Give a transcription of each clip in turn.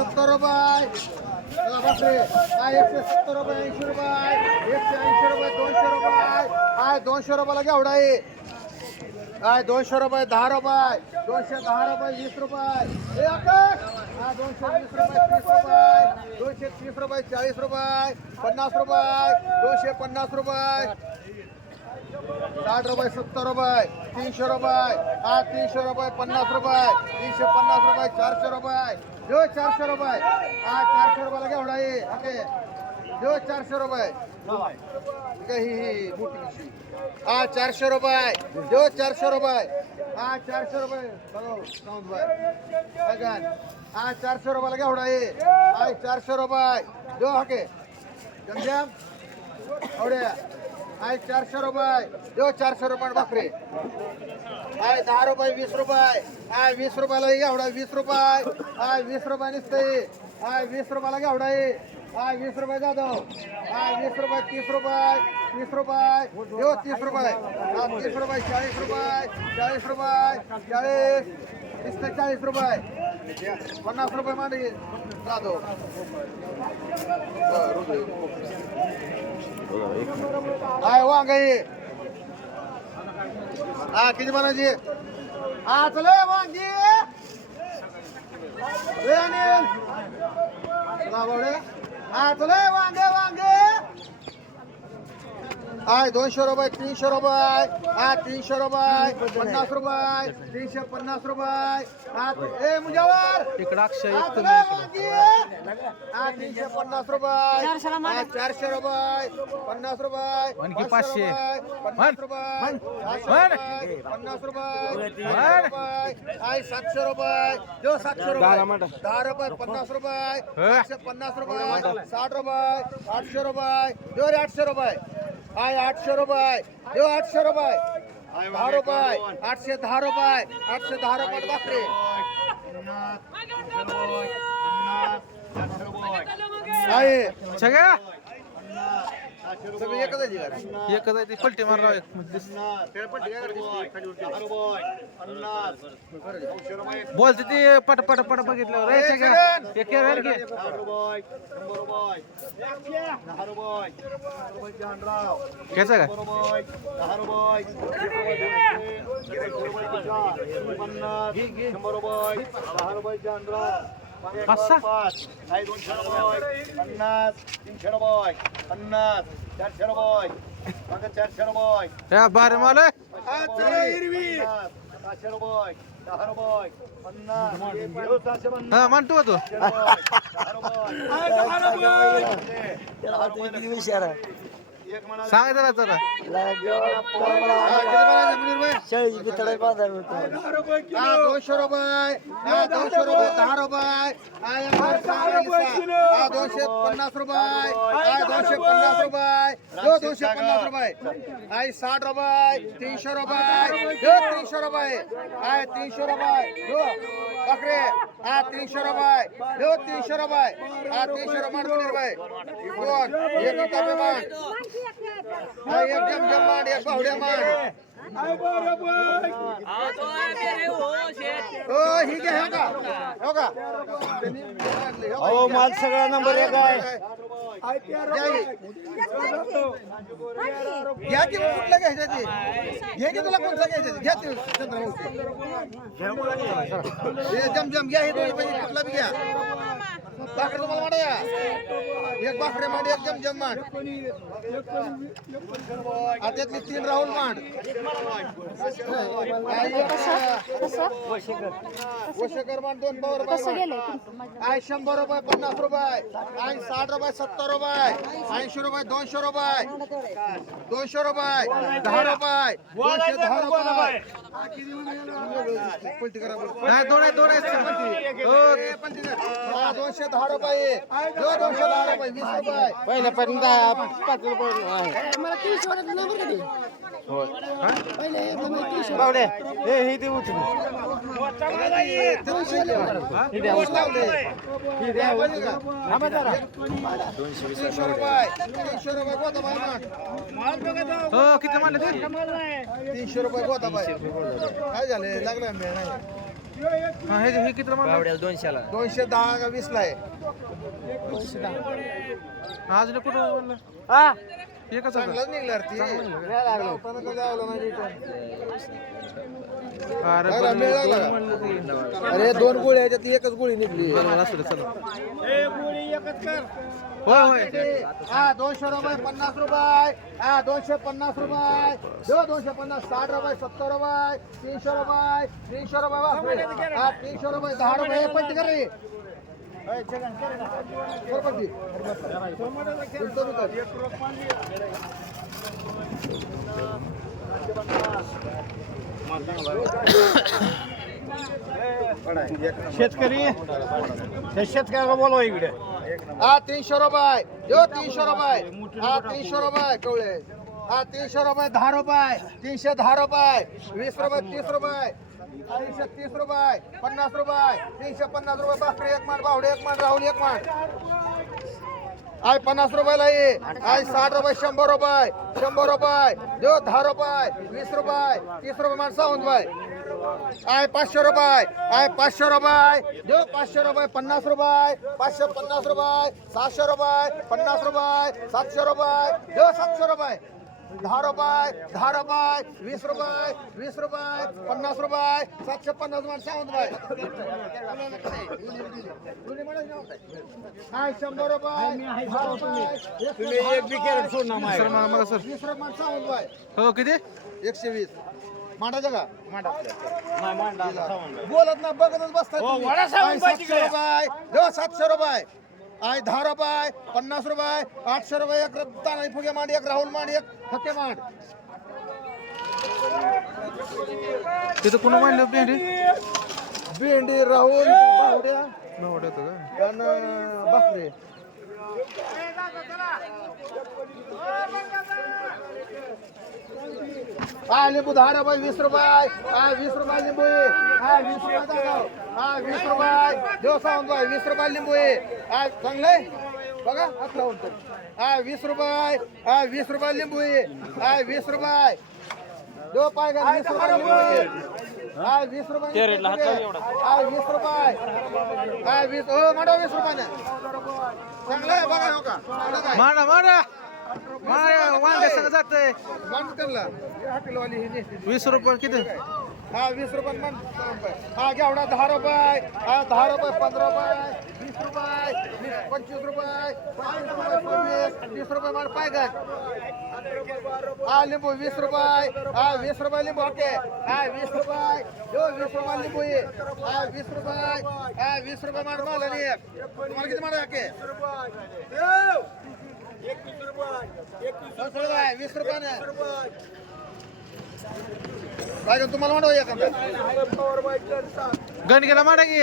सत्तर रुपये. चला बापरे. एकशे सत्तर रुपये ऐंशी रुपये? एकशे ऐंशी रुपये दोनशे रुपये. हाय दोनशे रुपयाला केवढा आहे? काय दोनशे रुपये दहा रुपये? दोनशे दहा रुपये वीस रुपये. हा दोनशे वीस रुपये तीस रुपये. दोनशे तीस रुपये चाळीस रुपये. पन्नास रुपये. दोनशे पन्नास रुपये. साठ रुपये सत्तर रुपये. तीनशे रुपये. हा तीनशे रुपये पन्नास रुपये. तीनशे पन्नास रुपये चारशे रुपये. जो चारशे रुपये. हा चारशे रुपयाला घेवडा आहे ओके. जो चारशे रुपये. ठीक आहे, ही ही मोठी पिशवी. हा चारशे रुपये. जो चारशे रुपये. हा चारशे रुपये. बघा साऊंड बाय हा चारशे रुपयाला घेवडा आहे हा चारशे रुपये. जो हाके गंजाम होड्या आय चारशे रुपये. देऊ चारशे रुपये बापरे आय दहा रुपये वीस रुपये. आय वीस रुपयाला एवढा वीस रुपये. आय वीस रुपये निसते. आय वीस रुपयाला घेवडा आहे वीस रुपये जाधव. आय वीस रुपये तीस रुपये. तीस रुपये. देऊ तीस रुपये. हा तीस रुपये चाळीस रुपये. चाळीस रुपये चाळीस. तीस ते चाळीस रुपये. पन्नास रुपये मांडी जाधव. बरं, हाय वांग आहे. हा किती बनायची हा चले वांगी ए, अनिल. चला बावडे हा चले वांगे वांगे हाय दोनशे रुपये तीनशे रुपये हा तीनशे रुपये पन्नास रुपये तीनशे पन्नास रुपये हा ए मुजावर! इकडं अक्षय हा, तीनशे पन्नास रुपये चारशे रुपये पन्नास रुपये आणखी पाचशे पन्नास रुपये पन्नास रुपये सातशे रुपये जो सातशे रुपये दहा रुपये पन्नास रुपये पन्नास रुपये साठ रुपये आठशे रुपये जो रे आठशे रुपये हाय आठशे रुपये जो आठशे रुपये दहा रुपये आठशे दहा रुपये आठशे दहा रुपये बापरे आहे सगळ्या सगळी एकच आहे का एकच आहे ती पलटी मारला एक बोलते ती पट पट पट बघितल्यावर ए, सगळ्या. एक एक वेळ घे. घ्यायचं का पाच सहा? दोनशे रुपये पन्नास तीनशे रुपये पन्नास चारशे रुपये मग चारशे रुपये या बारे मला पाचशे रुपये दहा रुपये पन्नास सहाशे पन्नास हा म्हणतो तू एक म्हणा सांगायचं ना जरा. हा, दोनशे रुपये. हा, दोनशे रुपये दहा रुपये. हा. हा, दोनशे पन्नास रुपये. हा, दोनशे पन्नास रुपये. जो दोनशे पन्नास रुपये. हा, साठ रुपये. तीनशे रुपये. जो तीनशे रुपये. हा तीनशे रुपये. जो बकरे हा तीनशे रुपये जो तीनशे रुपये हा तीनशे रुपये दोन रुपये दोन एक रुपये मान हा एक जम जम मान एक बाहुड्या मान हो ही घ्या हो का हो घ्या की कुठलं घ्यायचं ते? घे की तुला कोणतं घ्यायचं. घ्या ते चंद्रभाऊ जम जम घ्या हे दोन पाहिजे कुठला बी घ्या. बाकडे तुम्हाला मांडा एक बाकडे मांड एक जम जम मांड. त्यातली तीन राहुल मांड. वशेकर मांड दोन पावर आय शंभर रुपये पन्नास रुपये. आय साठ रुपये सत्तर रुपये ऐंशी रुपये दोनशे रुपये दोनशे रुपये दहा रुपये दोनशे दहा रुपये. नाही दोन आहे दोन आहे दोनशे दहा रुपये. दोनशे दहा रुपये वीस रुपये. पहिल्या पर्यंत पाच रुपये हे. हे? ते उचलू तीनशे रुपये रुपये हो किती म्हणले ते तीनशे रुपये गोदाबाई काय झाले लागलं मेळ नाही हा हे हे किती म्हणलं दोनशेला दोनशे दहा का वीस ला आहे हा, अजून कुठं म्हणलं हा एकच होतं. चांगलाच निघला ती लावताना कधी आवलं नाही इथं. अरे लागला, बरं, मेळ लागला दोन म्हणलं ते. अरे दोन गोळी ह्याच्यात एकच गोळी निघली बरं, मला असू दे, चला. होय होय. हा दोनशे रुपये पन्नास रुपये. हा दोनशे पन्नास रुपये. दो दोनशे पन्नास साठ रुपये सत्तर रुपये तीनशे रुपये तीनशे रुपये. हा तीनशे रुपये दहा रुपये पट्टी कर रे. शेतकरी शेतकऱ्याला बोलवा इकडे. हा तीनशे रुपये. देऊ तीनशे रुपये. हा तीनशे रुपये कवळे. हा तीनशे रुपये दहा रुपये. तीनशे दहा रुपये. वीस रुपये तीस रुपये. तीनशे तीस रुपये. पन्नास रुपये. तीनशे पन्नास रुपये. बापरे एक मान बावडे एक मान राहुल एक मान आय पन्नास रुपयाला ये. आय साठ रुपये शंभर रुपये. शंभर रुपये. देऊ दहा रुपये. वीस रुपये. तीस रुपये माणसं सावंत बाय आय पाचशे रुपये. आय पाचशे रुपये. देऊ पाचशे रुपये पन्नास रुपये. पाचशे पन्नास रुपये. सहाशे रुपये पन्नास रुपये. सातशे रुपये. देऊ सातशे रुपये. दहा रुपये दहा रुपये वीस रुपये वीस रुपये पन्नास रुपये सातशे पन्नास बाय आय शंभर रुपये वीस. रुपये हो किती? एकशे वीस. मांडायचं का? मांडा. बोलत ना बघतच बसतात हो, पाहिजे सातशे? रुपये. सातशे रुपये. आय दहा रुपये पन्नास रुपये आठशे रुपये एक तानाई फुगे मांड एक राहुल मांड एक फके मांड. तिथं कुणा म्हणलं भेंडी? भेंडी राहुल बावड्या आणि बाकरे हा लिंबू दहा रुपये वीस रुपये. हा वीस रुपये लिंबू. आहे हा वीस रुपये हा वीस रुपये. देव सांगतो वीस रुपये लिंबू आहे. हा चांगलंय? बघा हात लावून तर. हा वीस रुपये. हा वीस रुपये लिंबू आहे. हा वीस रुपये. देव पाय घाल वीस रुपये लिंबू आहे. हा वीस रुपये. हा वीस रुपये. हा वीस. हो माडो वीस रुपयाने. चांगलं आहे बघा हो का? मारा मारा वांगे सगळं जातंय. ही. वीस रुपये किती? हा वीस रुपये मान हा घेवडा दहा रुपये. हा दहा रुपये पंधरा रुपये. वीस रुपये वीस पंचवीस रुपये. पंचवीस रुपये वीस रुपये मान पाय घाल हा लिंबू वीस रुपये. हा वीस रुपये लिंबू. ओके. हा वीस रुपये. यो वीस रुपये लिंबू ये. हा वीस रुपये. हा वीस रुपये मान माल एक तुम्हाला किती मान ओके? वीस रुपये तुम्हाला म्हणा एखादा गण गेला मारा की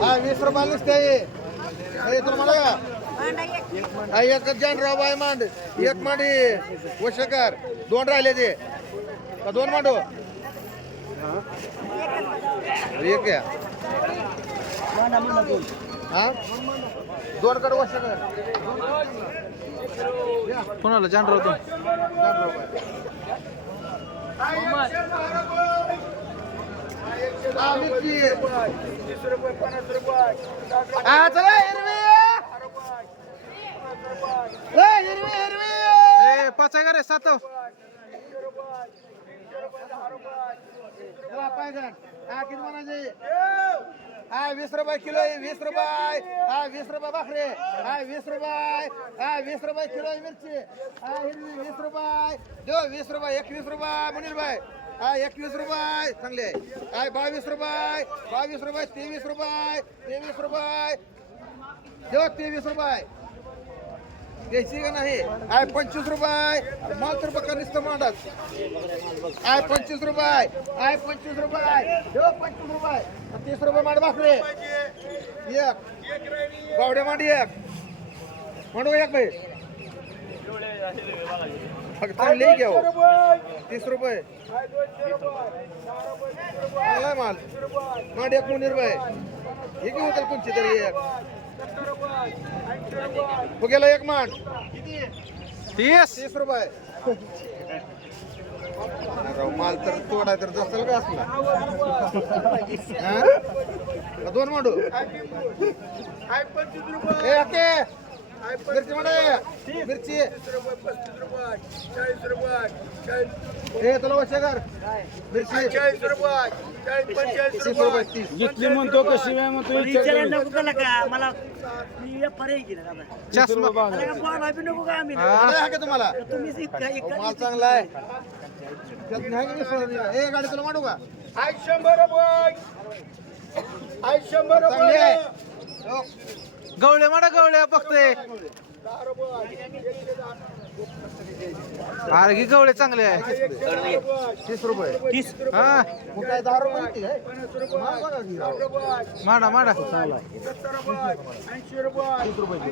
हा वीस रुपयालाच ते हे हा एक जण राव बाय मांड. एक मांडी. वशेकर दोन राहिले ते. का दोन मांडो? एक आहे हा? दोन कडे कोणाला? चला हिरवी ए, हिरवी हिरवी ए पाच आहे का रे. हा किती म्हणायचे हा वीस रुपये किलो आहे वीस रुपये हा वीस रुपये भाकरे हा वीस रुपये हा वीस रुपये किलो आहे मिरची हा हिरवी वीस रुपये देव वीस रुपये एकवीस रुपये मुनील भाई हा एकवीस रुपये चांगले हा बावीस रुपये बावीस रुपये तेवीस रुपये तेवीस रुपये देव तेवीस रुपये देशी का नाही? आहे पंचवीस रुपये. माल रुपये कनिष्ठ मांडत. आहे पंचवीस रुपये. आहे पंचवीस रुपये. पंचवीस रुपये. तीस रुपये मांड भाकरे. एक. बावड्या मांडी एक. मांडू एक भाई फक्त लिही घ्या हो. तीस रुपये. चांगला माल. मांड एक मुनीर रुपये हे घेऊ तर कोणची तरी एक. फुगेला एक मान तीस? तीस रुपये. राव, माल तर तोडाय तर जसल का असला? दोन मांडू. ए मिरची मांडे मिरची. तुला वर्षा कर. मिरची. तीस रुपये तीस. घेतली म्हणतो कशी काय म्हणतो विचारायला नको का लका? मला मी व्यापारी आहे की नाही दादा? चष्मा. मला का बोल भाभी नको का आम्ही? हा. आहे का तुम्हाला. तुम्हीच इतका इतका माल चांगला आहे. रुपये? ए गाडी तुला मांडू का? चांगली आहे. हो. गवळे माडा गवळे बघतोय अरे की गवळे चांगले आहे. तीस रुपये. तीस? हा. माडा माडा तीस रुपये.